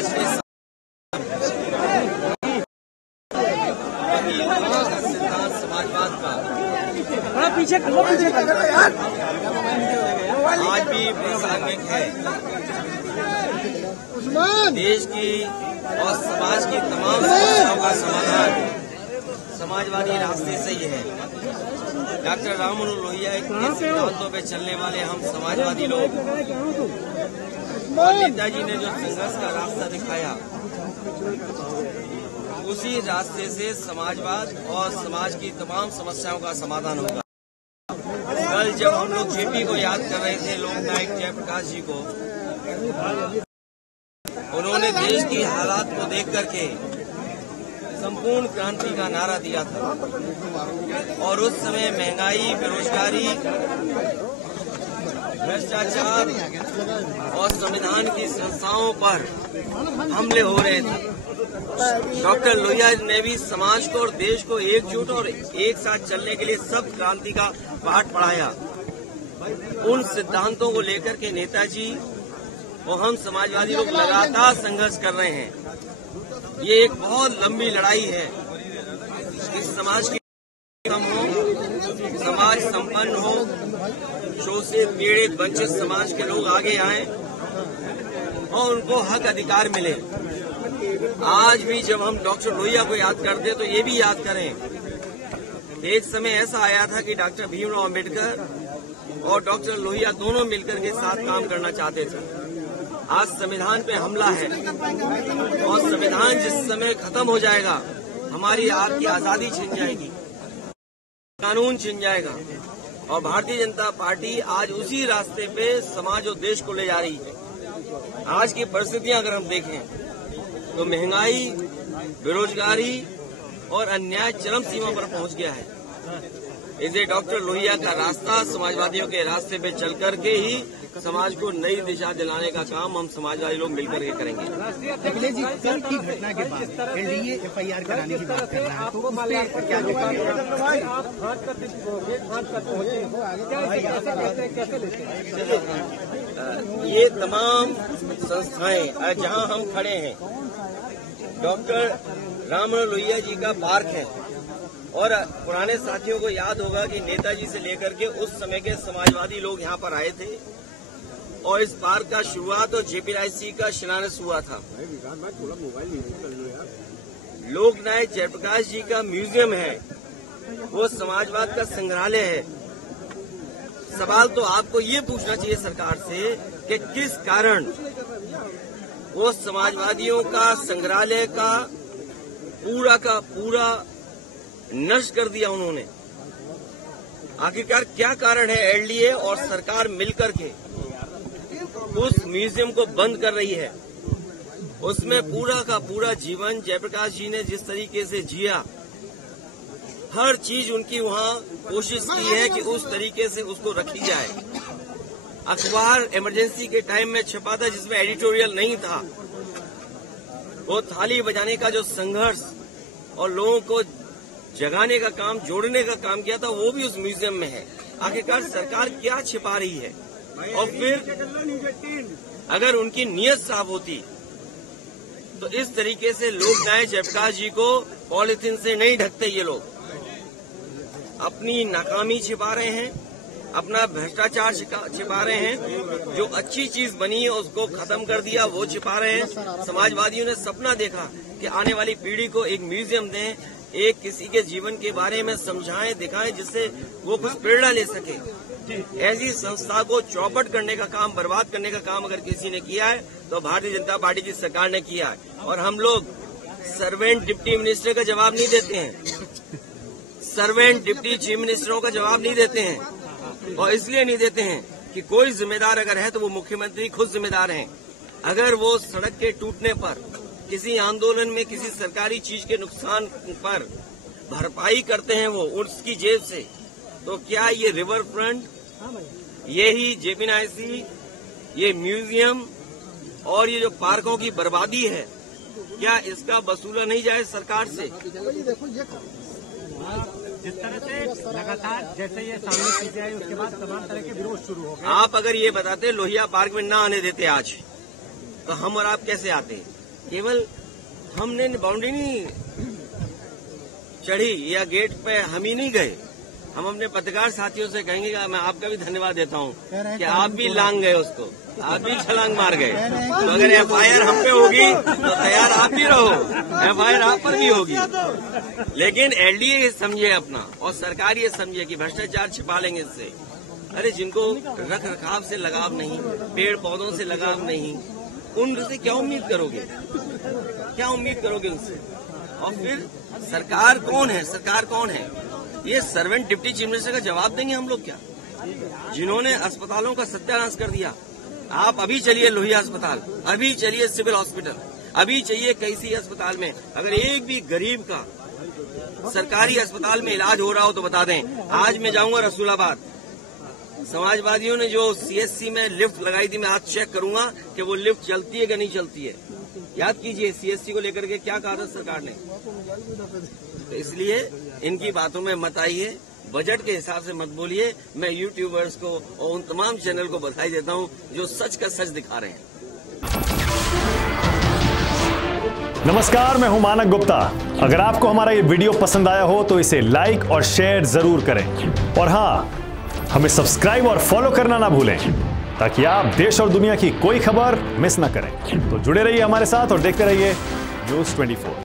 आज के सिद्धांत समाजवाद का आज भी प्रासंगिक है। देश की और समाज की तमाम समस्याओं का समाधान समाजवादी रास्ते से ही है। डॉक्टर राम मनोहर लोहिया के सिद्धांतों पे चलने वाले हम समाजवादी लोग और नेताजी ने जो संघर्ष का रास्ता दिखाया, उसी रास्ते से समाजवाद और समाज की तमाम समस्याओं का समाधान होगा। कल जब हम लोग जेपी को याद कर रहे थे, लोकनायक जयप्रकाश जी को, उन्होंने देश की हालात को देख करके संपूर्ण क्रांति का नारा दिया था और उस समय महंगाई, बेरोजगारी, भ्रष्टाचार और संविधान की संस्थाओं पर हमले हो रहे थे। डॉक्टर लोहिया ने भी समाज को और देश को एकजुट और एक साथ चलने के लिए सब क्रांति का पाठ पढ़ाया। उन सिद्धांतों को लेकर के नेताजी और हम समाजवादी लोग लगातार संघर्ष कर रहे हैं। ये एक बहुत लंबी लड़ाई है कि समाज की कम हो, समाज संपन्न हो, शोषित, पीड़ित, वंचित समाज के लोग आगे आएं और उनको हक अधिकार मिले। आज भी जब हम डॉक्टर लोहिया को याद करते तो ये भी याद करें, एक समय ऐसा आया था कि डॉक्टर भीमराव अम्बेडकर और डॉक्टर लोहिया दोनों मिलकर के साथ काम करना चाहते थे। आज संविधान पे हमला है और संविधान जिस समय खत्म हो जाएगा, हमारी आपकी आजादी छिन जाएगी, कानून छिन जाएगा। और भारतीय जनता पार्टी आज उसी रास्ते पे समाज और देश को ले जा रही है। आज की परिस्थितियां अगर हम देखें तो महंगाई, बेरोजगारी और अन्याय चरम सीमा पर पहुंच गया है। इसे डॉक्टर लोहिया का रास्ता, समाजवादियों के रास्ते पे चल करके ही समाज को नई दिशा दिलाने का काम हम समाजवादी लोग मिलकर के करेंगे। अखिलेश जी, कल की घटना के बाद एनडीए एफआईआर कराने की बात कर रहा है, तो उस पर क्या ये तमाम संस्थाएं जहां हम खड़े हैं, डॉक्टर राम मनोहर लोहिया जी का पार्क है और पुराने साथियों को याद होगा कि नेताजी से लेकर के उस समय के समाजवादी लोग यहाँ पर आए थे और इस पार्क का शुरुआत और जेपीआईसी का शिलान्यास हुआ था। लोकनायक जयप्रकाश जी का म्यूजियम है, वो समाजवाद का संग्रहालय है। सवाल तो आपको ये पूछना चाहिए सरकार से कि किस कारण वो समाजवादियों का संग्रहालय का पूरा नष्ट कर दिया उन्होंने। आखिरकार क्या कारण है? एनडीए और सरकार मिलकर के उस म्यूजियम को बंद कर रही है। उसमें पूरा का पूरा जीवन जयप्रकाश जी ने जिस तरीके से जिया, हर चीज उनकी वहां कोशिश की है कि उस तरीके से उसको रखी जाए। अखबार इमरजेंसी के टाइम में छपा था जिसमें एडिटोरियल नहीं था। वो थाली बजाने का जो संघर्ष और लोगों को जगाने का काम, जोड़ने का काम किया था, वो भी उस म्यूजियम में है। आखिरकार सरकार क्या छिपा रही है? और फिर अगर उनकी नीयत साफ होती तो इस तरीके से लोकनायक जयप्रकाश जी को पॉलिथीन से नहीं ढकते। ये लोग अपनी नाकामी छिपा रहे हैं, अपना भ्रष्टाचार छिपा रहे हैं, जो अच्छी चीज बनी है उसको खत्म कर दिया वो छिपा रहे हैं। समाजवादियों ने सपना देखा कि आने वाली पीढ़ी को एक म्यूजियम दें, एक किसी के जीवन के बारे में समझाएं, दिखाएं, जिससे वो कुछ प्रेरणा ले सके। ऐसी संस्था को चौपट करने का काम, बर्बाद करने का काम अगर किसी ने किया है तो भारतीय जनता पार्टी की सरकार ने किया है। और हम लोग सर्वेंट डिप्टी मिनिस्टर का जवाब नहीं देते हैं, सर्वेंट डिप्टी चीफ मिनिस्टरों का जवाब नहीं देते हैं। और इसलिए नहीं देते हैं कि कोई जिम्मेदार अगर है तो वो मुख्यमंत्री खुद जिम्मेदार हैं। अगर वो सड़क के टूटने पर, किसी आंदोलन में किसी सरकारी चीज के नुकसान पर भरपाई करते हैं वो उसकी जेब से, तो क्या ये रिवर फ्रंट, यही जेपीआईसी, ये म्यूजियम और ये जो पार्कों की बर्बादी है, क्या इसका वसूला नहीं जाए सरकार से? जिस तरह से लगातार जैसे ये सामने चीजें आई, उसके बाद तमाम तरह के विरोध शुरू हो गए। आप अगर ये बताते लोहिया पार्क में ना आने देते आज, तो हम और आप कैसे आते? केवल हमने बाउंड्री नहीं चढ़ी या गेट पे हम ही नहीं गए, हम अपने पत्रकार साथियों से कहेंगे कि मैं आपका भी धन्यवाद देता हूं कि आप भी लांग गए उसको, आप भी छलांग मार गए। तो अगर एफआईआर हम पे होगी तो तैयार आप भी रहो, एफआईआर आप पर भी होगी। लेकिन एलडीए ये समझे अपना और सरकार ये समझे कि भ्रष्टाचार छिपा लेंगे इससे। अरे जिनको रख रखाव से लगाव नहीं, पेड़ पौधों से लगाव नहीं, उनसे क्या उम्मीद करोगे, क्या उम्मीद करोगे उनसे? और फिर सरकार कौन है, सरकार कौन है? ये सर्वेंट डिप्टी चीफ मिनिस्टर का जवाब देंगे हम लोग क्या, जिन्होंने अस्पतालों का सत्यानाश कर दिया। आप अभी चलिए लोहिया अस्पताल, अभी चलिए सिविल हॉस्पिटल, अभी चाहिए कैसी अस्पताल में अगर एक भी गरीब का सरकारी अस्पताल में इलाज हो रहा हो तो बता दें। आज मैं जाऊंगा रसूलाबाद, समाजवादियों ने जो सीएससी में लिफ्ट लगाई थी, मैं आज चेक करूंगा कि वो लिफ्ट चलती है कि नहीं चलती है। याद कीजिए सीएससी को लेकर के क्या कहा था सरकार ने। तो इसलिए इनकी बातों में मत आइए, बजट के हिसाब से मत बोलिए। मैं यूट्यूबर्स को और उन तमाम चैनल को बधाई देता हूं जो सच का सच दिखा रहे हैं। नमस्कार, मैं हूं मानक गुप्ता। अगर आपको हमारा ये वीडियो पसंद आया हो तो इसे लाइक और शेयर जरूर करें, और हाँ, हमें सब्सक्राइब और फॉलो करना ना भूलें ताकि आप देश और दुनिया की कोई खबर मिस ना करें। तो जुड़े रहिए हमारे साथ और देखते रहिए न्यूज़ 24।